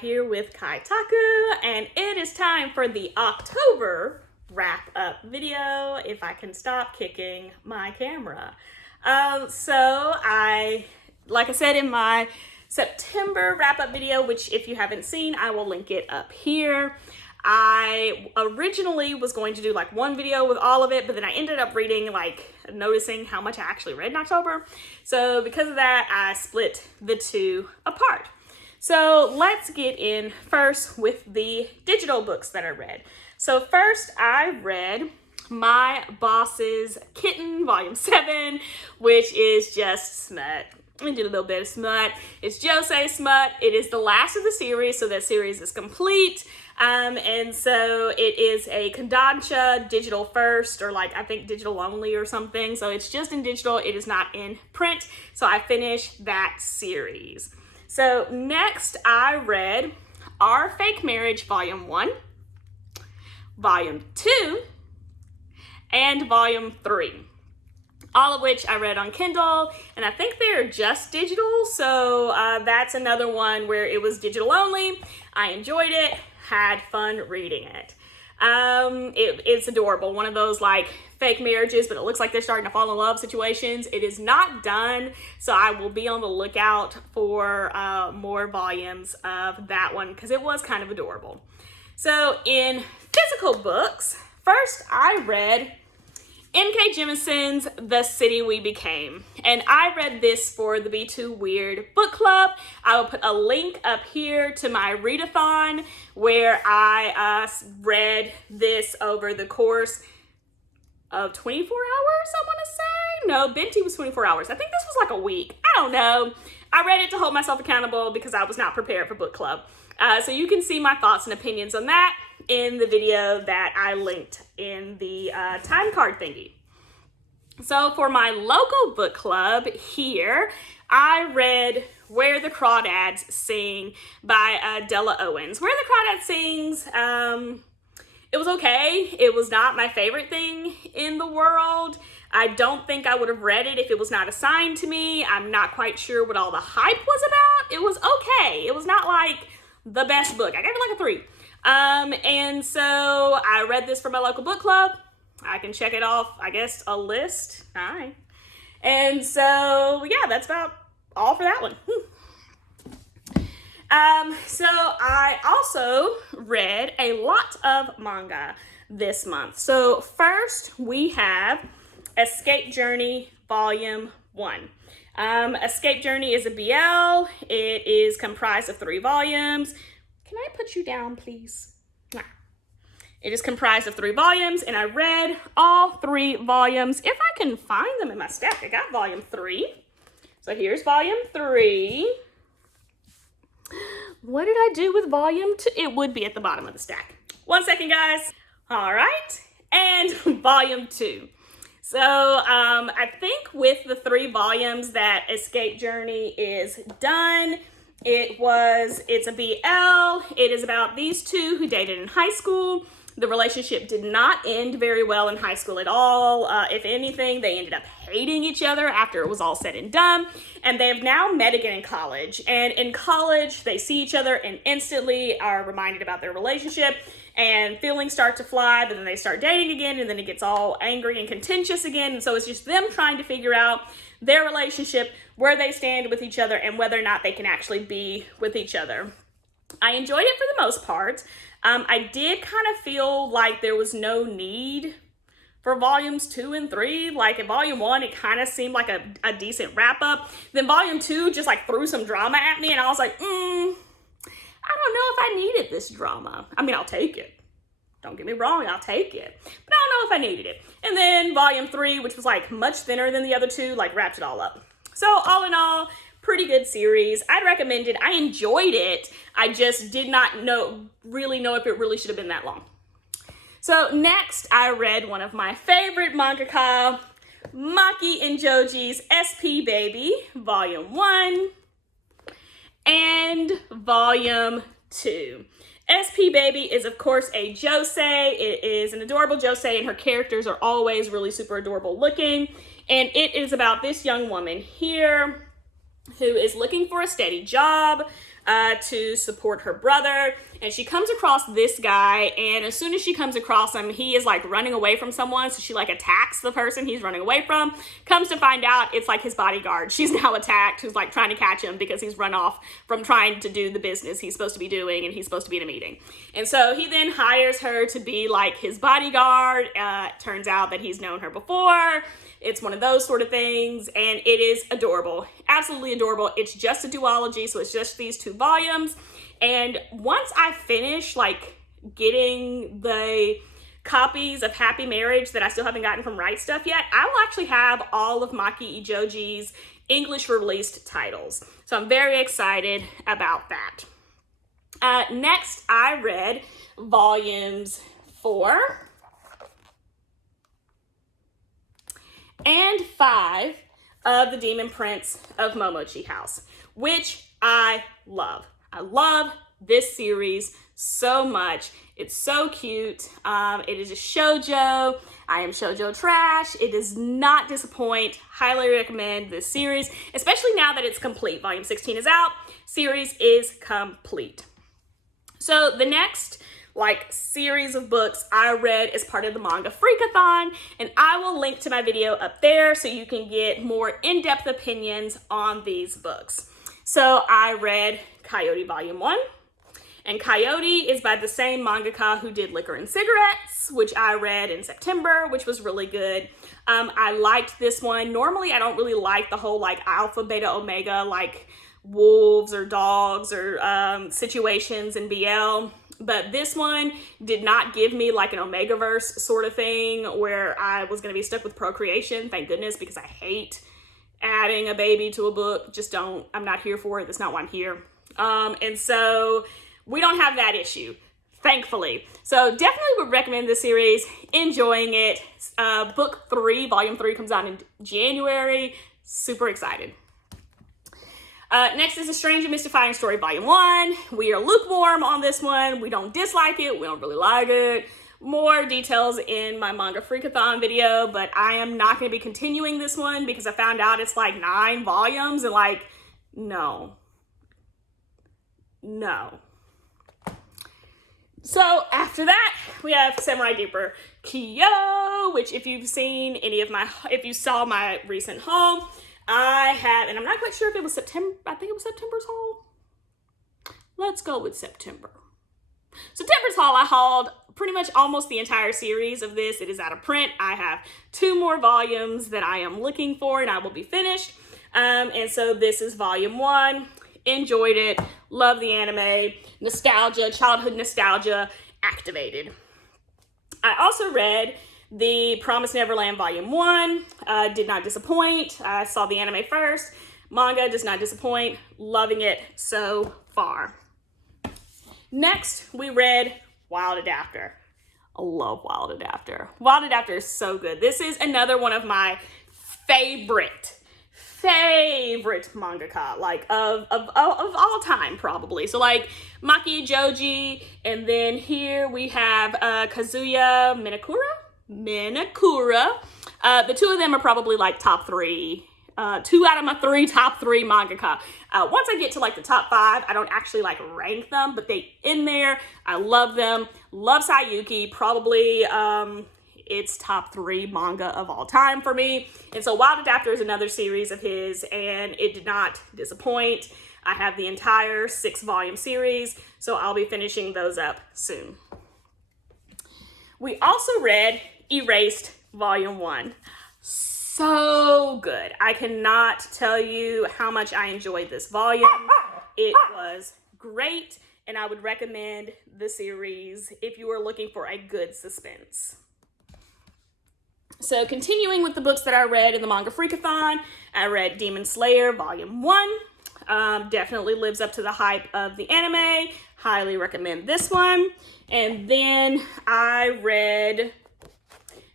here with Kaitaku, and it is time for the October wrap-up video, if I can stop kicking my camera. Like I said in my September wrap-up video, which if you haven't seen, I will link it up here. I originally was going to do like one video with all of it, but then I ended up noticing how much I actually read in October. So because of that, I split the two apart. So let's get in first with the digital books that I read. So first I read My Boss's Kitten, Volume 7, which is just smut. I did a little bit of smut. It's josei smut. It is the last of the series, so that series is complete. And so it is a Kodansha digital first, or I think digital only or something. So it's just in digital. It is not in print. So I finished that series. So next I read Our Fake Marriage Volume 1, Volume 2, and Volume 3. All of which I read on Kindle, and I think they're just digital, so that's another one where it was digital only. I enjoyed it, had fun reading it. It's adorable, one of those fake marriages, but it looks like they're starting to fall in love situations. It is not done, so I will be on the lookout for more volumes of that one, because it was kind of adorable. So in physical books, first I read N.K. Jemison's The City We Became, and I read this for the Be Too Weird book club. I will put a link up here to my readathon where I read this over the course of 24 hours, I want to say. No, Binti was 24 hours. I think this was a week. I don't know. I read it to hold myself accountable because I was not prepared for book club. So you can see my thoughts and opinions on that in the video that I linked in the time card thingy. So for my local book club here, I read Where the Crawdads Sing by Della Owens. Where the Crawdads Sings, it was okay. It was not my favorite thing in the world. I don't think I would have read it if it was not assigned to me. I'm not quite sure what all the hype was about. It was okay. It was not the best book. I gave it a 3. And so I read this for my local book club. I can check it off, I guess, a list. All right. And so, yeah, that's about all for that one. So I also read a lot of manga this month. So first we have Escape Journey Volume 1. Escape Journey is a BL. It is comprised of 3 volumes. Can I put you down, please? Nah. It is comprised of 3 volumes, and I read all 3 volumes. If I can find them in my stack, I got Volume 3. So here's Volume 3. What did I do with Volume 2? It would be at the bottom of the stack. 1 second, guys. All right, and Volume 2. So I think with the 3 volumes that Escape Journey is done. It's a BL. It is about these two who dated in high school. The relationship did not end very well in high school at all. If anything, they ended up hating each other after it was all said and done. And they've now met again in college. And in college, they see each other and instantly are reminded about their relationship. And feelings start to fly, but then they start dating again, and then it gets all angry and contentious again. And so it's just them trying to figure out their relationship, where they stand with each other, and whether or not they can actually be with each other. I enjoyed it for the most part. I did kind of feel like there was no need for volumes 2 and 3. In volume 1, it kind of seemed like a decent wrap up. Then volume 2 just threw some drama at me, and I was like, I don't know if I needed this drama. I mean, I'll take it. Don't get me wrong, I'll take it. But I don't know if I needed it. And then volume 3, which was much thinner than the other 2, wrapped it all up. So all in all, pretty good series. I'd recommend it. I enjoyed it. I just did not really know if it really should have been that long. So next, I read one of my favorite mangaka, Maki and Joji's SP Baby, Volume 1 and Volume 2. SP Baby is, of course, a josei. It is an adorable josei, and her characters are always really super adorable looking. And it is about this young woman here who is looking for a steady job. to support her brother. And she comes across this guy, and as soon as she comes across him, he is like running away from someone, so she like attacks the person he's running away from. Comes to find out it's like his bodyguard she's now attacked, who's like trying to catch him because he's run off from trying to do the business he's supposed to be doing, and he's supposed to be in a meeting. And so he then hires her to be like his bodyguard. Turns out that he's known her before. It's one of those sort of things, and it is adorable. Absolutely adorable. It's just a duology, so it's just these 2 volumes. And once I finish like getting the copies of Happy Marriage that I still haven't gotten from Right Stuff yet, I will actually have all of Maki Ijoji's English released titles. So I'm very excited about that. Next, I read volumes 4 and 5 of The Demon Prince of Momochi House, which I love. I love this series so much. It's so cute. It is a shoujo. I am shoujo trash. It does not disappoint. Highly recommend this series, especially now that it's complete. Volume 16 is out. Series is complete. So the next series of books I read as part of the Manga Freakathon, and I will link to my video up there so you can get more in-depth opinions on these books. So I read Coyote Volume 1, and Coyote is by the same mangaka who did Liquor and Cigarettes, which I read in September, which was really good. I liked this one. Normally, I don't really like the whole alpha, beta, omega, wolves or dogs or situations in BL. But this one did not give me an Omegaverse sort of thing where I was going to be stuck with procreation. Thank goodness, because I hate adding a baby to a book. Just don't. I'm not here for it. That's not why I'm here. And so we don't have that issue, thankfully. So definitely would recommend this series. Enjoying it. Book 3, Volume 3 comes out in January. Super excited. Next is A Strange and Mystifying Story Volume 1. We are lukewarm on this one. We don't dislike it. We don't really like it. More details in my Manga Freakathon video, but I am not going to be continuing this one because I found out it's 9 volumes and no. So after that, we have Samurai Deeper Kyo, which if you saw my recent haul, I have, and I'm not quite sure if it was September. I think it was September's haul. Let's go with September. September's haul, I hauled pretty much almost the entire series of this. It is out of print. I have 2 more volumes that I am looking for, and I will be finished. And so this is volume 1. Enjoyed it. Love the anime. Nostalgia, childhood nostalgia activated. I also read The Promised Neverland Volume 1. Did not disappoint. I saw the anime first. Manga does not disappoint. Loving it so far. Next, we read Wild Adapter. I love Wild Adapter. Wild Adapter is so good. This is another one of my favorite mangaka, of all time, probably. So Maki Joji, and then here we have Kazuya Minakura. The 2 of them are probably top 3. 2 out of my top 3 mangaka. Once I get to the top 5, I don't actually rank them, but they in there. I love them. Love Sayuki. Probably it's top 3 manga of all time for me. And so Wild Adapter is another series of his, and it did not disappoint. I have the entire 6-volume series, so I'll be finishing those up soon. We also read Erased Volume 1. So good. I cannot tell you how much I enjoyed this volume. It was great, and I would recommend the series if you are looking for a good suspense. So continuing with the books that I read in the Manga Freakathon, I read Demon Slayer Volume 1. Definitely lives up to the hype of the anime. Highly recommend this one. And then I read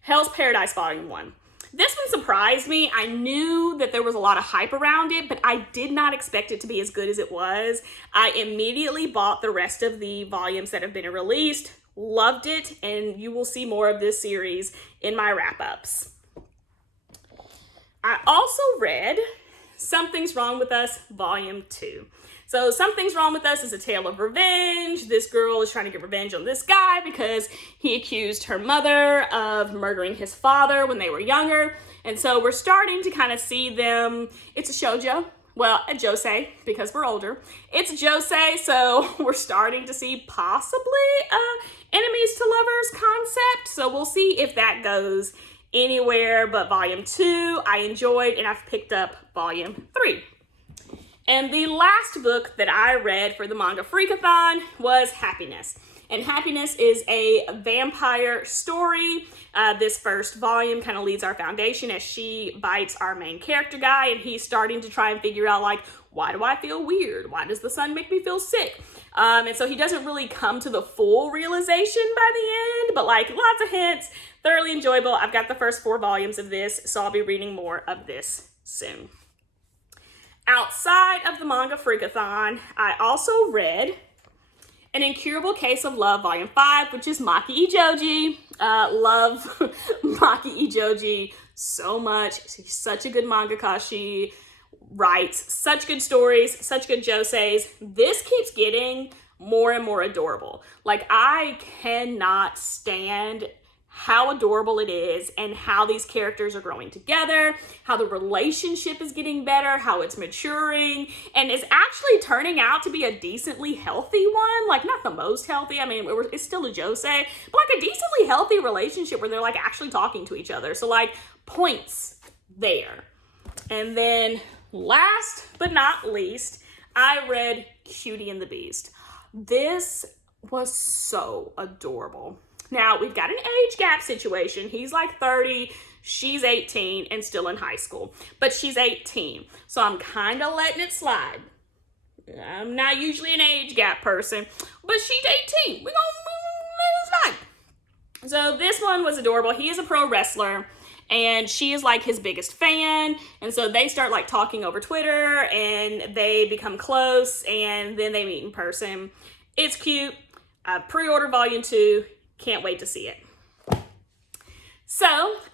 Hell's Paradise Volume 1. This one surprised me. I knew that there was a lot of hype around it, but I did not expect it to be as good as it was. I immediately bought the rest of the volumes that have been released. Loved it, and you will see more of this series in my wrap-ups. I also read Something's Wrong with Us, Volume 2. So Something's Wrong with Us is a tale of revenge. This girl is trying to get revenge on this guy because he accused her mother of murdering his father when they were younger. And so we're starting to kind of see them. It's a shoujo. Well, a josei, because we're older. It's a josei, so we're starting to see possibly enemies to lovers concept. So we'll see if that goes anywhere. But Volume 2, I enjoyed, and I've picked up Volume 3. And the last book that I read for the Manga Freakathon was Happiness. And Happiness is a vampire story. This first volume kind of leads our foundation as she bites our main character guy, and he's starting to try and figure out, like, why do I feel weird? Why does the sun make me feel sick? And so he doesn't really come to the full realization by the end, but like lots of hints, thoroughly enjoyable. I've got the first 4 volumes of this, so I'll be reading more of this soon. Outside of the Manga Freakathon, I also read An Incurable Case of Love, Volume 5, which is Maki Ijoji. Love Maki Ijoji so much. She's such a good mangaka. She writes such good stories, such good joseis. This keeps getting more and more adorable. Like, I cannot stand how adorable it is and how these characters are growing together, how the relationship is getting better, how it's maturing, and is actually turning out to be a decently healthy one. Like, not the most healthy. I mean, it's still a josei, but like a decently healthy relationship where they're like actually talking to each other. So like, points there. And then last but not least, I read Cutie and the Beast. This was so adorable. Now, we've got an age gap situation. He's like 30, she's 18 and still in high school, but she's 18. So I'm kind of letting it slide. I'm not usually an age gap person, but she's 18. We're gonna let it slide. So this one was adorable. He is a pro wrestler and she is like his biggest fan. And so they start like talking over Twitter and they become close and then they meet in person. It's cute. I pre-ordered Volume 2. Can't wait to see it. So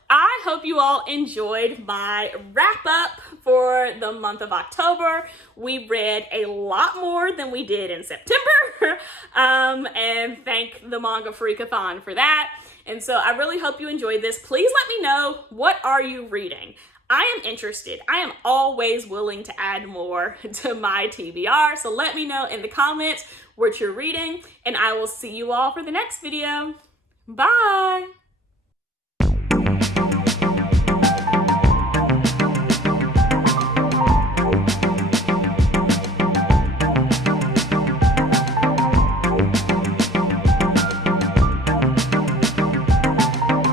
I hope you all enjoyed my wrap up for the month of October. We read a lot more than we did in September. And thank the Manga Freakathon for that. And so I really hope you enjoyed this. Please let me know, what are you reading? I am interested. I am always willing to add more to my TBR. So let me know in the comments what you're reading, and I will see you all for the next video. Bye.